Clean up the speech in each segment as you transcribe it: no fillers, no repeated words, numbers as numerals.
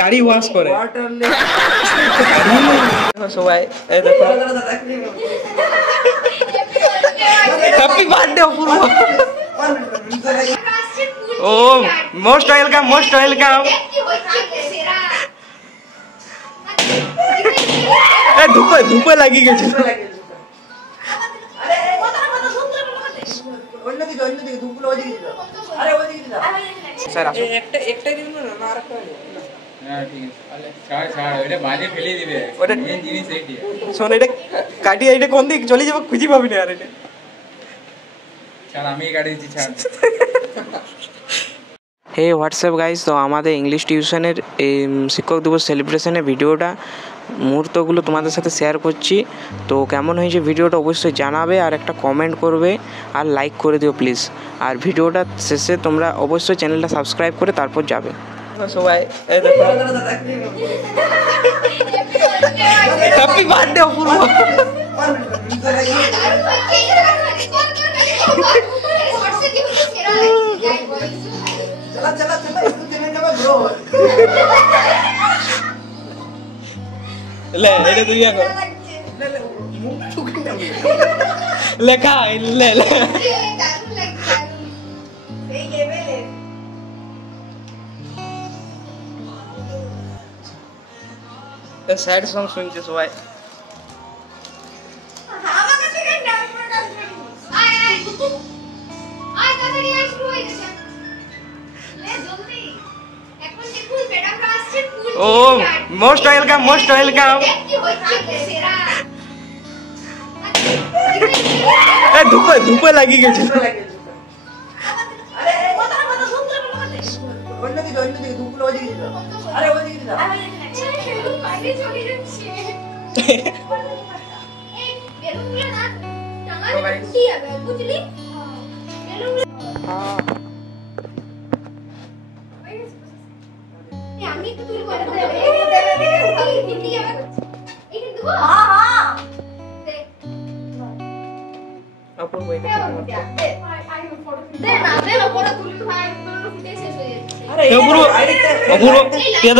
গাড়ি ওয়াশ করে সবাই দেখো হ্যাপি বার্থডে অপূর্ব ও মোস্ট ওয়েলকাম ধূপে ধূপে লাগি গেছে স্যার আসো একটাই দিন না আর একটা হ্যাঁ ঠিক আছে ছাড় ছাড় এটা বাজে ফেলে দিবে ওটা মেন জিনিস এইটি শোন এটা কাটি এটা কোন দিক চলে যাব খুঁজি পাবি না আর এটা ছাড় আমি কাটি দিচ্ছি ছাড় হে হোয়াটসঅ্যাপ গাইস তো আমাদের ইংলিশ টিউশনের এই শিক্ষক দিবস সেলিব্রেশনের ভিডিওটা মুহূর্তগুলো তোমাদের সাথে শেয়ার করছি তো কেমন হয়েছে ভিডিওটা অবশ্যই জানাবে আর একটা কমেন্ট করবে আর লাইক করে দিও প্লিজ আর ভিডিওটা শেষে তোমরা অবশ্যই চ্যানেলটা সাবস্ক্রাইব করে তারপর যাবে সবাই দেখো হ্যাপি বার্থডে অপূর্ব ले এটা তুই এখন লেখা ले ले सैड सॉन्ग सुनते सबाई ओ मोस्ट वेलकम धूपे धूपे लगी गेছে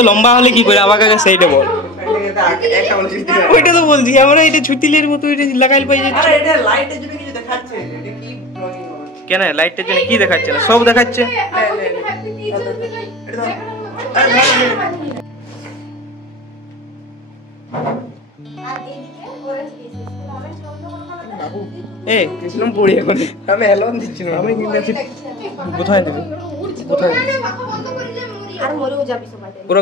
লম্বা হলে কি করে আমাকে সেইটা বল ওইটা তো বলছি আমরা এটা ছুটিলের মতো এটা লাগাইল পাই যাচ্ছে এটা লাইটের জন্য কিছু দেখাচ্ছে এটা কি ব্লগিং হবে কেন লাইটের জন্য কি দেখাচ্ছে না সব দেখাচ্ছে এ কৃষ্ণম পড়ি এখন আমি হেলন দিচ্ছি না আমি কিন্তু কোথায় দেব কোথায় আর মরেও যাবি সবাই পুরো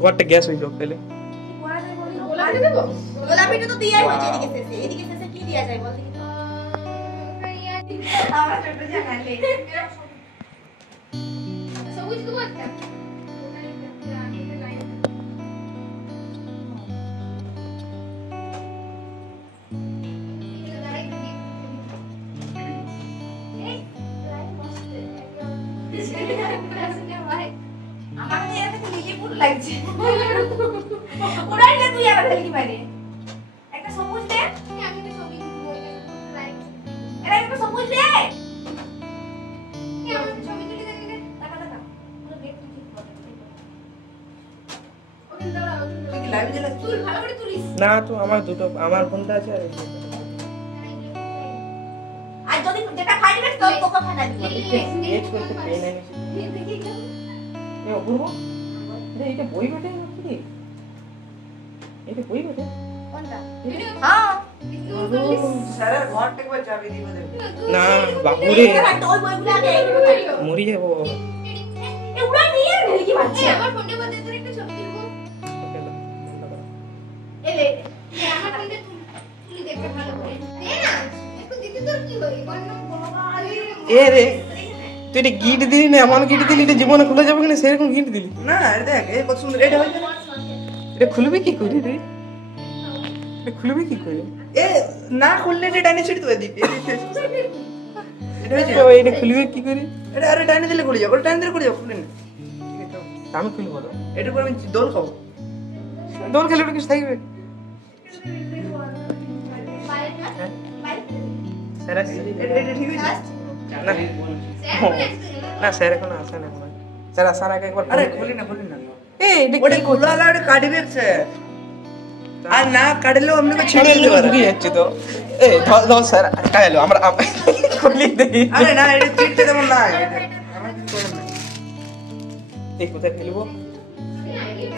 ঘরটা গ্যাস হইলো তাহলে গোলাপি দেব গোলাপিটা তো দিয়াই হচ্ছে এদিকে শেষে কি দিয়া যায় বল দেখি আমরা ছোট জানালে সবুজ দেব একটা লাগছে ওরাইলে তুই আর ঢেলকি মারে একটা সবুজ দে আমি একটা ছবি লাইক এরা একটা সবুজ দে কি আমি ছবি তুলি দে টাকা টাকা পুরো দেখ তুই ঠিক করে ওকে দাঁড়া তুই কি লাইভে যা তুই ভালো করে তুলিস না তো আমার দুটো আমার ফোনটা আছে আর যদি যেটা ফাইটবে তো তোকে ফাটা দিবি এজ করতে পেন নাই দেখি কি এ অপূর্ব এটা বই বটে নাকি এটা বই বটে কোনটা হ্যাঁ স্যারের ঘর থেকে একবার চাবি দিবে না বাবুরে ওই বইগুলো আগে মরি যাব এগুলা নিয়ে ঢেলকি মারছে আমার ফোনে বলতে তোর একটা ছবি দিব এলে আমার ফোনে তুই দেখতে ভালো করে দে না একটু দিতে তোর কি হই বাবা এ রে তুই এটা গিফট দিলি না এমন গিফট দিলি এটা জীবনে খুলে যাবে কিনা সেরকম গিফট দিলি না আরে দেখ এই কত সুন্দর এটা হইছে এটা খুলবি কি করে রে এটা খুলবি কি করে এ না খুললে এটা ডাইনে ছিড়ে দিবে দিতে এটা হইছে এটা খুলবি কি করে এটা আরে ডাইনে দিলে খুলে যাবে ডাইনে দিলে খুলে যাবে খুলে না ঠিক আছে আমি খুলবো তো এটা করে আমি দোল খাবো দোল খেলে ওটা কি থাকবে স্যার এটা ঠিক হইছে না না স্যার এখন আসে না স্যার আসার আগে একবার আরে খুলি না এই এটা ওটা কি খোলা লাড়ে কাটি দিচ্ছে আর না কাটলেও আপনি কো ছিড়ে দিতে পারে ছিড়ে যাচ্ছে তো এই ধর স্যার কাইলো আমরা খুলি দেই আরে না এটা চিটতে দেব না এটা আমার কিছু করব না এই কোথায় ফেলবো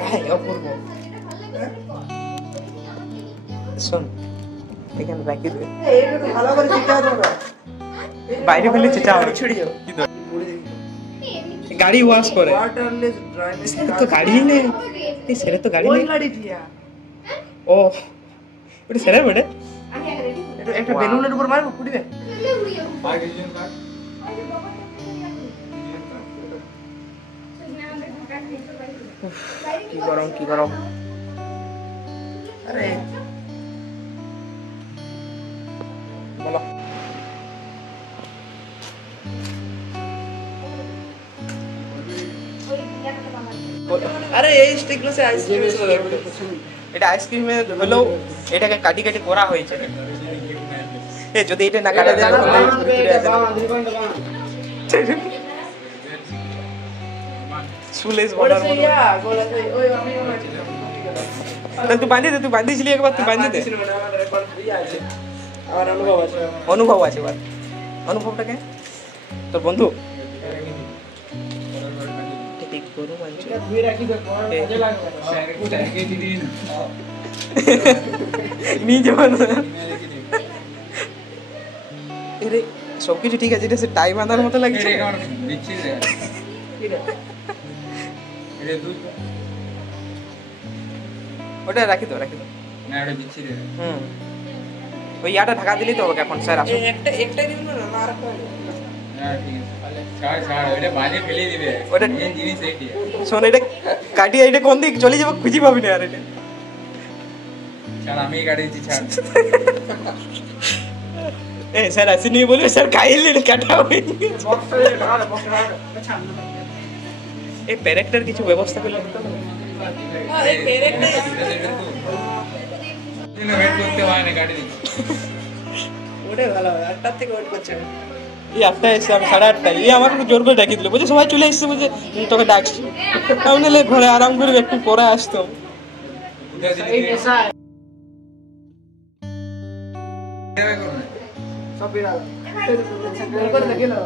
হ্যাঁ অপূর্ব শোন এখানে রাখি দে এইটা তো ভালো করে চিটতে হবে না বাইরে ফেলে চেঁচা হবে ছিড়ে যাও গাড়ি ওয়াশ করে ওয়াটারলেস ড্রাইনেস তো গাড়ি নেই এই সেটা তো গাড়ি ওই নেই গাড়ি দিয়া ও ওটা সেরা বেটে একটা বেলুনের উপর মারবো কুড়ি দে কি গরম আরে বলো আরে এই স্টিকগুলো সে আইসক্রিম এটা আইসক্রিমে হলেও এটাকে কাটি কাটি করা হয়েছে এ যদি এটা না কাটা যায় তাহলে ভিতরে আছে সুলেস বর্ডার মতো ওই আমি তাহলে তুই বাঁধিছিলি একবার তুই বাঁধি দে আমার অনুভব আছে অনুভব আছে এবার অনুভবটাকে তোর বন্ধু ঠিক গরু মানছে ধুই রাখি দে কাজে লাগবে নিজে এরে সবকিছু ঠিক আছে এটা সে টাই বাঁধার মতো লাগছে ওটা রাখি তো হুম ওই ইয়াটা ঢাকা দিলেই তো হবে এখন স্যার আসুন একটাই দিন না আর ওটা শোন এটা কাটিয়ে এটা কোন দিক চলে যাবো খুঁজি পাবি না আর এটা আমি গাড়ি দিচ্ছি ছাড় এ স্যার আসেনি বলে স্যার খাইলে কাটা হয়ে গেছে এই প্যারেক্টার কিছু ব্যবস্থা করলে তো ওয়েট করতে হয় না গাড়ি দিচ্ছি ওটাই ভালো হবে 8টার থেকে ওয়েট করছে এই 8টা এসে আমি 8:30 এই আমাকে জোর করে ডাকি দিল বুঝে সবাই চলে এসেছে বুঝে তোকে ডাকছি আমি নিলে ঘরে আরাম করে একটু পরে আসতাম সব বিড়া করে দেখে নাও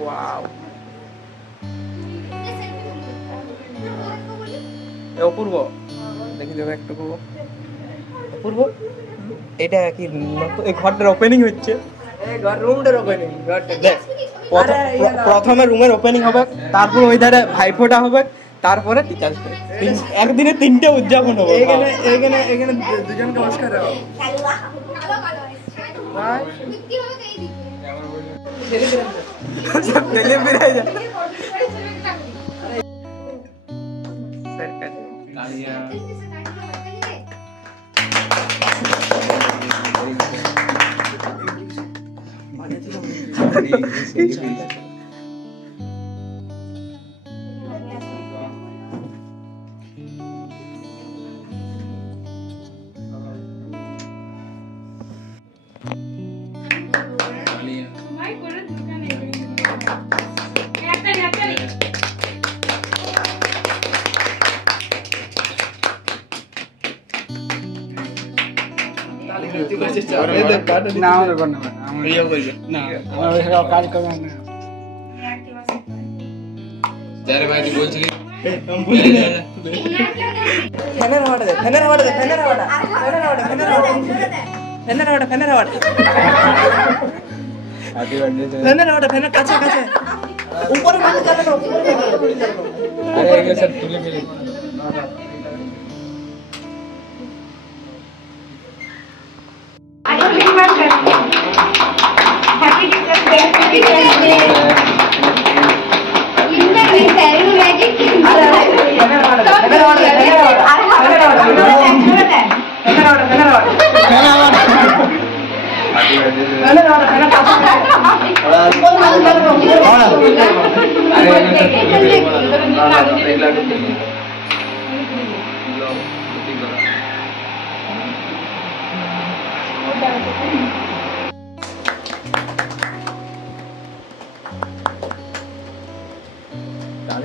ওয়াও এ অপূর্ব দেখি দেবে একটু অপূর্ব এটা কি এই ঘরটার ওপেনিং হচ্ছে এই ঘর রুমটার ওপেনিং ঘরটা দেখ প্রথমে রুমের ওপেনিং হবে তারপর ওই ধারে ভাইফোঁটা হবে তারপরে টিচার্স ডে একদিনে 3টে উদযাপন হবে এখানে দুজনকে নমস্কার দাও তেলে বেরিয়ে যায় না আমাদের করতে হবে না আমার কাজ করবে না যারে ভাই তুই বলছিলি ফ্যানের হাওয়াটা দে ফ্যানের হাওয়াটা ফ্যানের কাছে উপরে মানে চালে না আরে এগুলো সব তুলে ফেলে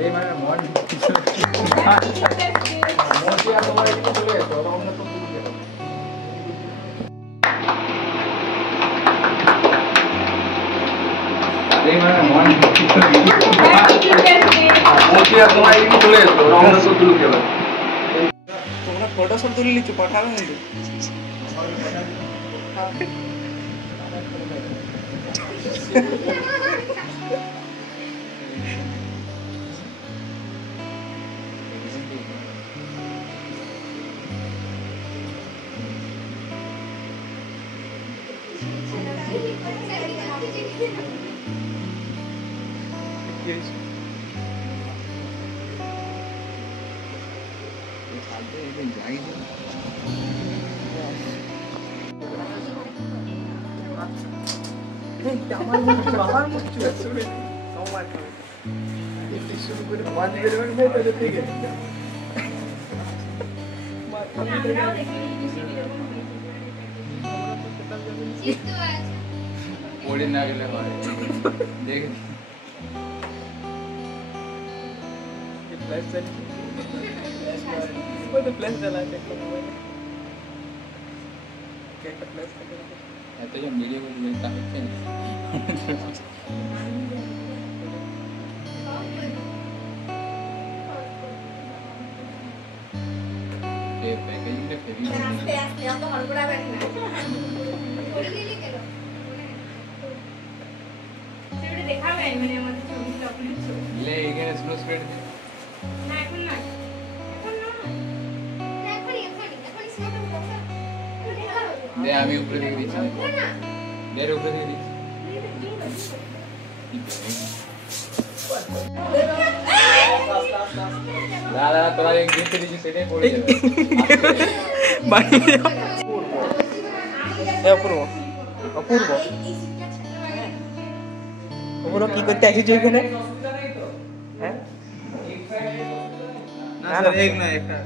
এই মানে মন মোটি আর তোমার এদিকে চলে গেছে ওরা অন্য সব দিকে গেল এই মানে মন মোটি আর তোমার এদিকে চলে গেছে ওরা অন্য সব দিকে গেল তোমরা ফটো সব তুলে লিখছো পাঠাবে কিন্তু আমার মুখ চলে শুনে আমার খাবে এটি শুরু করে বাঁধি বেরোবেন না তাহলে ঠিক আছে পড়ে না গেলে হয় দেখ फ्लैश चली वो तो फ्लैश चला के मोबाइल क्या फ्लैश कर এত যে ভিডিও করে দিতে হচ্ছে এই প্যাকেজিংটা ফেরি আস্তে আস্তে অত হড়বড়াবেন না করে দিলি কেন সেটা দেখাবেন মানে আমাদের ছবি আপলোড ছবি লে এখানে স্লো স্পিড না এখন না এখন না এখন স্মার্ট হবে দে আমি উপরে দিয়ে দিচ্ছি না দে উপরে দিয়ে দিচ্ছি দাদা তোরা এক গিফট দিয়েছি সেটাই পড়ে যাবে বাড়ি অপূর্ব অপূর্ব অপূর্ব কি করতে আসিস এখানে হ্যাঁ না স্যার এক না একটা